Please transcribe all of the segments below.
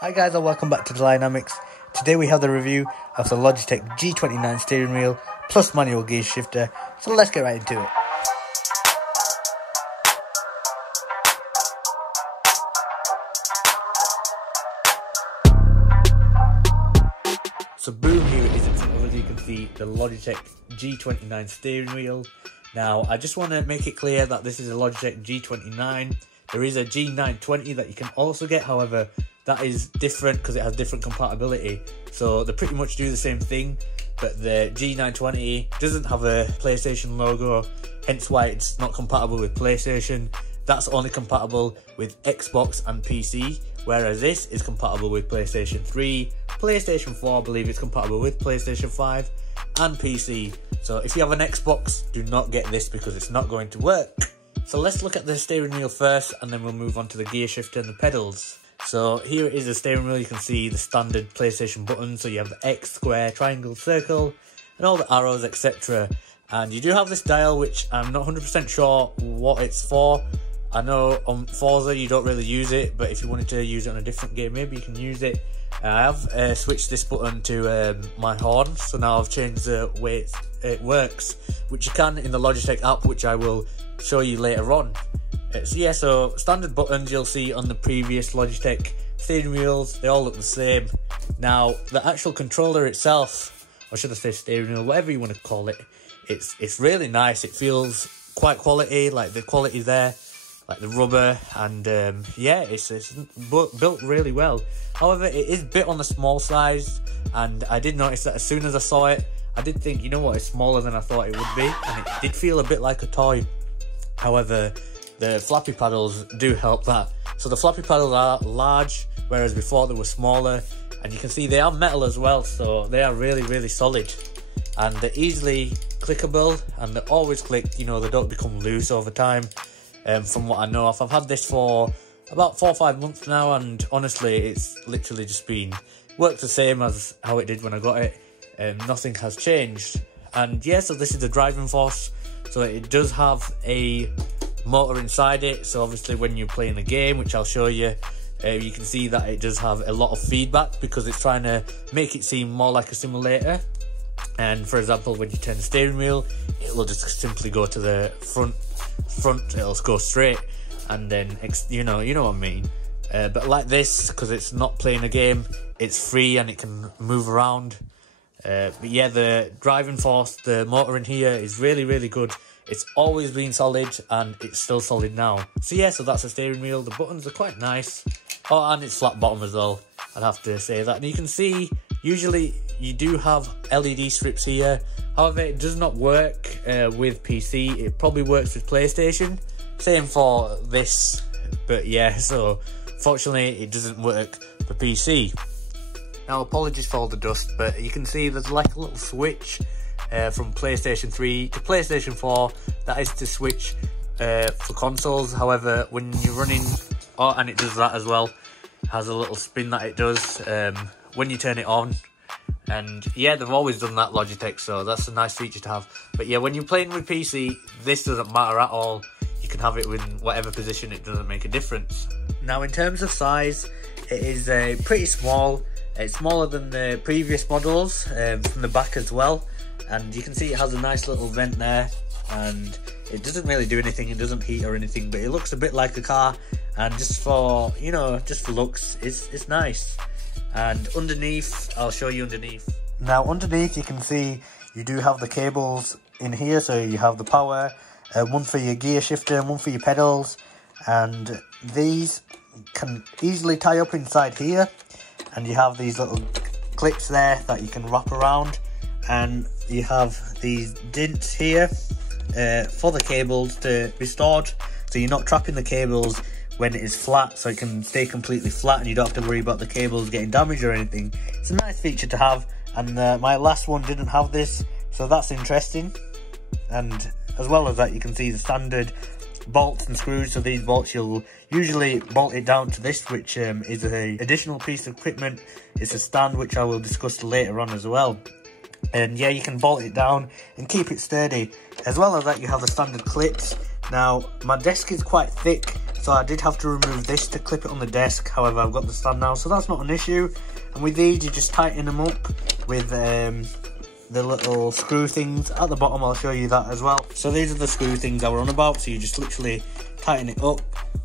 Hi guys and welcome back to Dulainamics. Today we have the review of the Logitech G29 steering wheel plus manual gear shifter, so let's get right into it. So boom, here it is in front of us. You can see the Logitech G29 steering wheel. Now I just want to make it clear that this is a Logitech G29. There is a G920 that you can also get, however that is different because it has different compatibility. So they pretty much do the same thing, but the G920 doesn't have a PlayStation logo, hence why it's not compatible with PlayStation. That's only compatible with Xbox and PC, whereas this is compatible with PlayStation 3, PlayStation 4, I believe it's compatible with PlayStation 5 and PC. So if you have an Xbox, do not get this because it's not going to work. So let's look at the steering wheel first and then we'll move on to the gear shifter and the pedals. So here it is, the steering wheel. You can see the standard PlayStation buttons. So you have the X, square, triangle, circle, and all the arrows, etc. And you do have this dial, which I'm not 100% sure what it's for. I know on Forza you don't really use it, but if you wanted to use it on a different game, maybe you can use it. I have switched this button to my horn, so now I've changed the way it works, which you can in the Logitech app, which I will show you later on. So standard buttons you'll see on the previous Logitech steering wheels, they all look the same. Now the actual controller itself, or should I say steering wheel, whatever you want to call it, it's really nice. It feels quite quality, like the quality there, like the rubber, and yeah, it's built really well. However, it is a bit on the small size, and I did notice that as soon as I saw it, I did think, you know what, it's smaller than I thought it would be, and it did feel a bit like a toy. However, the flappy paddles do help that. So the flappy paddles are large, whereas before they were smaller, and you can see they are metal as well, so they are really solid, and they're easily clickable, and they always click, you know, they don't become loose over time. From what I know of, I've had this for about 4 or 5 months now, and honestly it's literally just been worked the same as how it did when I got it. Nothing has changed. And yeah, so this is the driving force, so it does have a motor inside it. So obviously when you're playing a game, which I'll show you, you can see that it does have a lot of feedback because it's trying to make it seem more like a simulator. And for example, when you turn the steering wheel, it will just simply go to the front, it'll go straight, and then you know what I mean. But like this, because it's not playing a game, it's free and it can move around. But yeah, the driving force, the motor in here is really good. It's always been solid and it's still solid now. So yeah, so that's the steering wheel. The buttons are quite nice. Oh, and it's flat bottom as well, I'd have to say that. And you can see, usually you do have LED strips here. However, it does not work with PC. It probably works with PlayStation. Same for this. But yeah, so fortunately it doesn't work for PC. Now apologies for all the dust, but you can see there's like a little switch from PlayStation 3 to PlayStation 4. That is to switch for consoles. However, when you're running, oh, and it does that as well, it has a little spin that it does when you turn it on. And yeah, they've always done that, Logitech, so that's a nice feature to have. But yeah, when you're playing with PC, this doesn't matter at all. You can have it in whatever position, it doesn't make a difference. Now in terms of size, it is pretty small. It's smaller than the previous models, from the back as well. And you can see it has a nice little vent there, and it doesn't really do anything, it doesn't heat or anything, but it looks a bit like a car, and just for, you know, just for looks, it's nice. And underneath, I'll show you underneath. Now underneath you can see you do have the cables in here, so you have the power, one for your gear shifter and one for your pedals, and these can easily tie up inside here, and you have these little clips there that you can wrap around, and you have these dints here for the cables to be stored, so you're not trapping the cables when it is flat, so it can stay completely flat and you don't have to worry about the cables getting damaged or anything. It's a nice feature to have, and my last one didn't have this, so that's interesting. And as well as that, you can see the standard bolts and screws. So these bolts, you'll usually bolt it down to this, which is an additional piece of equipment. It's a stand, which I will discuss later on as well. And yeah, you can bolt it down and keep it sturdy. As well as that, you have the standard clips. Now my desk is quite thick, so I did have to remove this to clip it on the desk. However, I've got the stand now, so that's not an issue. And with these, you just tighten them up with the little screw things at the bottom. I'll show you that as well. So these are the screw things I were on about. So you just literally tighten it up,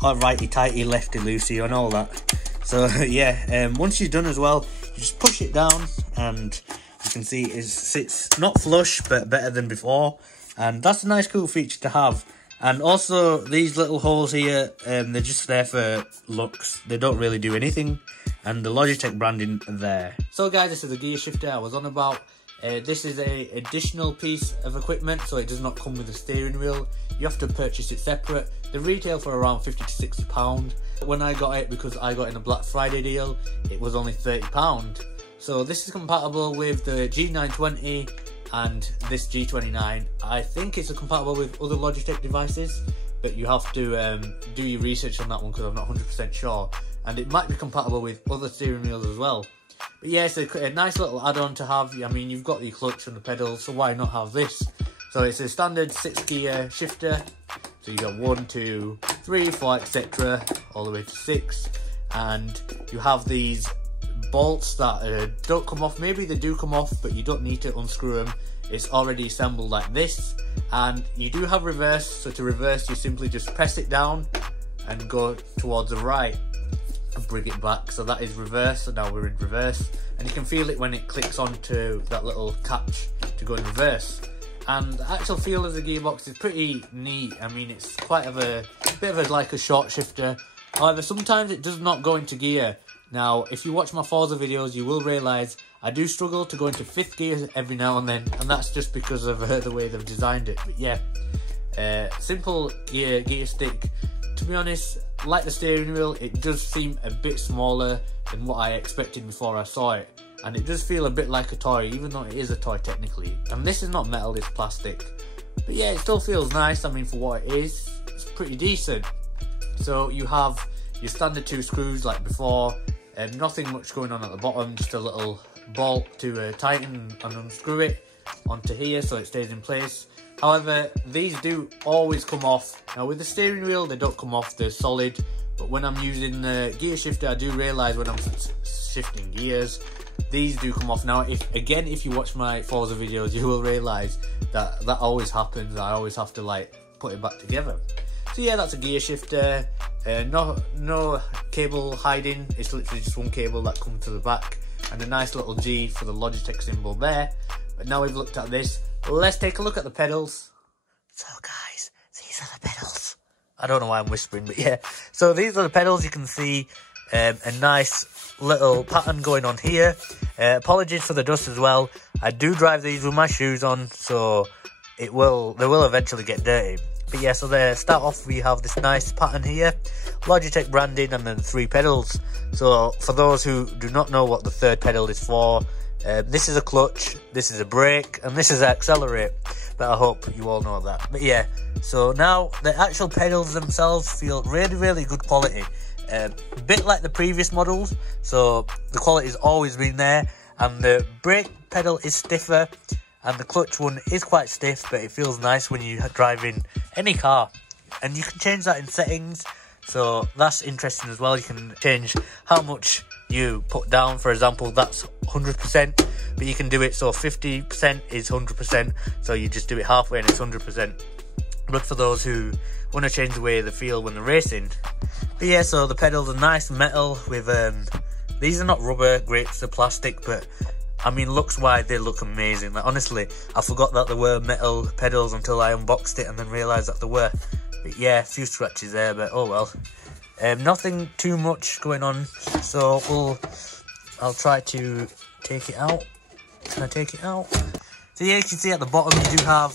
or righty tighty, lefty loosey, and all that. So yeah, once you're done as well, you just push it down, and you can see it sits not flush, but better than before. And that's a nice, cool feature to have. And also, these little holes here, they're just there for looks. They don't really do anything. And the Logitech branding there. So guys, this is the gear shifter I was on about. This is a additional piece of equipment, so it does not come with a steering wheel. You have to purchase it separate. They retail for around £50 to £60. When I got it, because I got in a Black Friday deal, it was only £30. So this is compatible with the G920 and this G29. I think it's compatible with other Logitech devices, but you have to do your research on that one, because I'm not 100% sure. And it might be compatible with other steering wheels as well. But yeah, it's a nice little add-on to have. I mean, you've got the clutch and the pedals, so why not have this? So it's a standard 6-gear shifter. So you got 1, 2, 3, 4, etc., all the way to 6. And you have these bolts that don't come off. Maybe they do come off, but you don't need to unscrew them. It's already assembled like this. And you do have reverse, so to reverse you simply just press it down and go towards the right and bring it back. So that is reverse. So now we're in reverse, and you can feel it when it clicks onto that little catch to go in reverse. And the actual feel of the gearbox is pretty neat. I mean, it's quite of a bit of like a short shifter. However, sometimes it does not go into gear. Now, if you watch my Forza videos, you will realise I do struggle to go into 5th gear every now and then, and that's just because of the way they've designed it. But yeah, simple gear stick. To be honest, like the steering wheel, it does seem a bit smaller than what I expected before I saw it. And it does feel a bit like a toy, even though it is a toy technically. And this is not metal, it's plastic. But yeah, it still feels nice. I mean, for what it is, it's pretty decent. So you have your standard 2 screws like before, and nothing much going on at the bottom, just a little bolt to tighten and unscrew it onto here so it stays in place. However, these do always come off. Now with the steering wheel, they don't come off, they're solid. But when I'm using the gear shifter, I do realise when I'm shifting gears, these do come off. Now, if you watch my Forza videos, you will realise that always happens. I always have to like put it back together. So yeah, that's a gear shifter. No cable hiding. It's literally just one cable that comes to the back, and a nice little G for the Logitech symbol there. But now we've looked at this, let's take a look at the pedals. So guys, these are the pedals. I don't know why I'm whispering, but yeah. So these are the pedals. You can see a nice little pattern going on here. Apologies for the dust as well. I do drive these with my shoes on, so they will eventually get dirty. But yeah, so to start off, we have this nice pattern here, Logitech branding, and then 3 pedals. So for those who do not know what the 3rd pedal is for, this is a clutch, this is a brake, and this is an accelerate. But I hope you all know that. But yeah, so now the actual pedals themselves feel really, really good quality. A bit like the previous models, so the quality's always been there. And the brake pedal is stiffer, and the clutch one is quite stiff, but it feels nice when you're driving any car. And you can change that in settings, so that's interesting as well. You can change how much you put down. For example, that's 100%, but you can do it so 50% is 100%, so you just do it halfway and it's 100%. But for those who want to change the way they feel when they're racing. But yeah, so the pedals are nice metal with these are not rubber grips, they're plastic, but I mean, looks wise, they look amazing. Like, honestly, I forgot that there were metal pedals until I unboxed it and then realised that there were. But yeah, a few scratches there, but oh well. Nothing too much going on, so I'll try to take it out. Can I take it out? So yeah, you can see at the bottom you do have,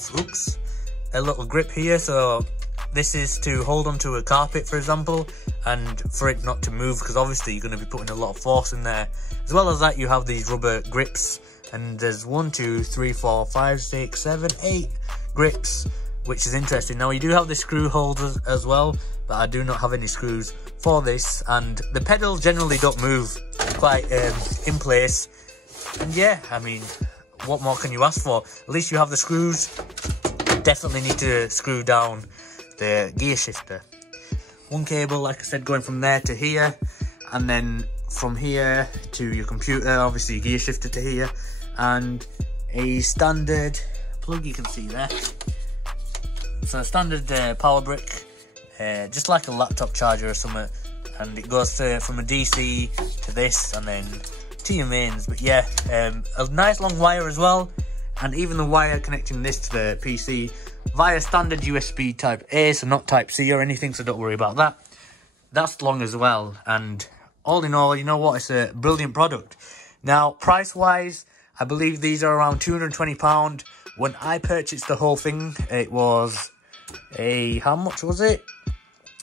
a little grip here. So this is to hold onto a carpet, for example, and for it not to move, because obviously you're going to be putting a lot of force in there. As well as that, you have these rubber grips, and there's 1, 2, 3, 4, 5, 6, 7, 8 grips, which is interesting. Now you do have the screw holders as well, but I do not have any screws for this, and the pedals generally don't move, quite in place. And yeah, I mean, what more can you ask for? At least you have the screws. You definitely need to screw down the gear shifter. one cable, like I said, going from there to here, and then from here to your computer, obviously your gear shifter to here, and a standard plug you can see there. So a standard power brick, just like a laptop charger or something, and it goes from a DC to this and then to your mains. But yeah, a nice long wire as well, and even the wire connecting this to the PC via standard USB type A, so not type C or anything, so don't worry about that. That's long as well, and all in all, you know what, it's a brilliant product. Now, price-wise, I believe these are around £220. When I purchased the whole thing, it was how much was it?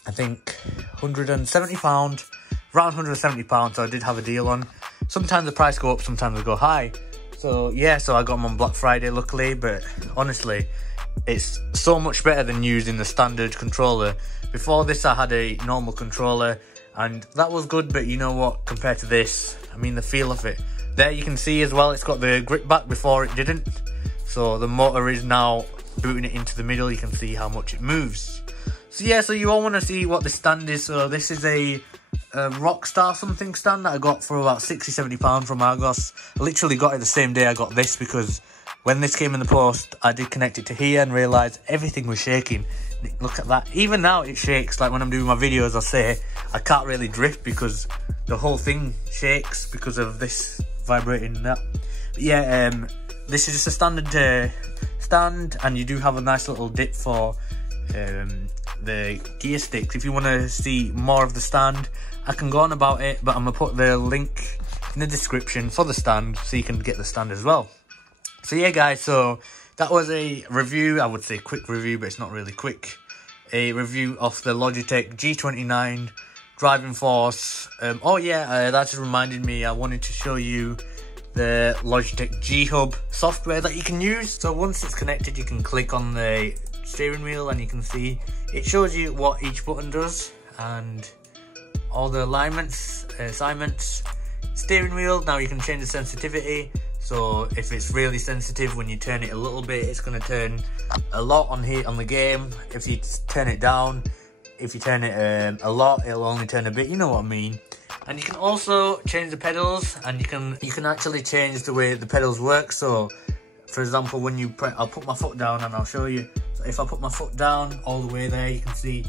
I think £170, around £170, so I did have a deal on. Sometimes the price go up, sometimes they go high. So yeah, so I got them on Black Friday, luckily, but honestly, it's so much better than using the standard controller. Before this, I had a normal controller, and that was good, but you know what, compared to this, I mean, the feel of it. There you can see as well, it's got the grip back, before it didn't. So the motor is now booting it into the middle, you can see how much it moves. So yeah, so you all want to see what the stand is. So this is a Rockstar something stand that I got for about £60–70 from Argos. I literally got it the same day I got this, because when this came in the post, I did connect it to here and realised everything was shaking. Look at that. Even now it shakes. Like when I'm doing my videos, I say I can't really drift because the whole thing shakes because of this vibrating and that. But yeah, this is just a standard stand, and you do have a nice little dip for the gear sticks. If you want to see more of the stand, I can go on about it, but I'm going to put the link in the description for the stand so you can get the stand as well. So yeah guys, so that was a review, I would say quick review, but it's not really quick. A review of the Logitech G29 driving force. Oh yeah, that just reminded me, I wanted to show you the Logitech G Hub software that you can use. So once it's connected, you can click on the steering wheel and you can see it shows you what each button does and all the alignments, assignments. Steering wheel, now you can change the sensitivity. So if it's really sensitive, when you turn it a little bit, it's going to turn a lot on here on the game. If you turn it down, if you turn it a lot, it'll only turn a bit, you know what I mean. And you can also change the pedals, and you can actually change the way the pedals work. So for example, when you press, I'll put my foot down and I'll show you. So if I put my foot down all the way there, you can see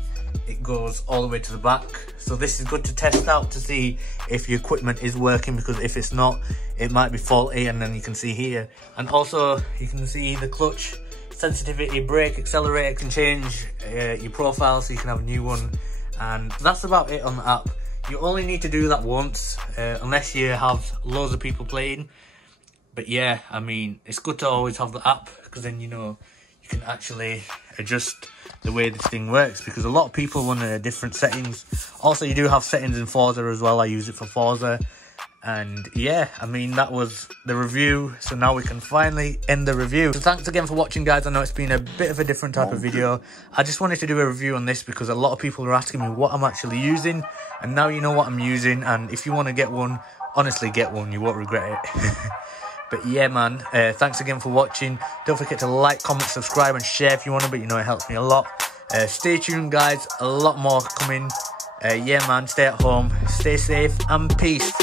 it goes all the way to the back. So this is good to test out to see if your equipment is working, because if it's not, it might be faulty. And then you can see here, and also you can see the clutch sensitivity, brake, accelerator can change your profile, so you can have a new one. And that's about it on the app. You only need to do that once, unless you have loads of people playing. But yeah, I mean, it's good to always have the app, because then you know you can actually adjust the way this thing works, because a lot of people want different settings. Also, you do have settings in Forza as well. I use it for Forza. And yeah, I mean, that was the review. So now we can finally end the review. So thanks again for watching, guys. I know it's been a bit of a different type of video. I just wanted to do a review on this because a lot of people are asking me what I'm actually using, and now you know what I'm using. And if you want to get one, honestly get one, you won't regret it. But yeah, man, thanks again for watching. Don't forget to like, comment, subscribe and share if you want to, but you know it helps me a lot. Stay tuned, guys, a lot more coming. Yeah, man, stay at home, stay safe and peace.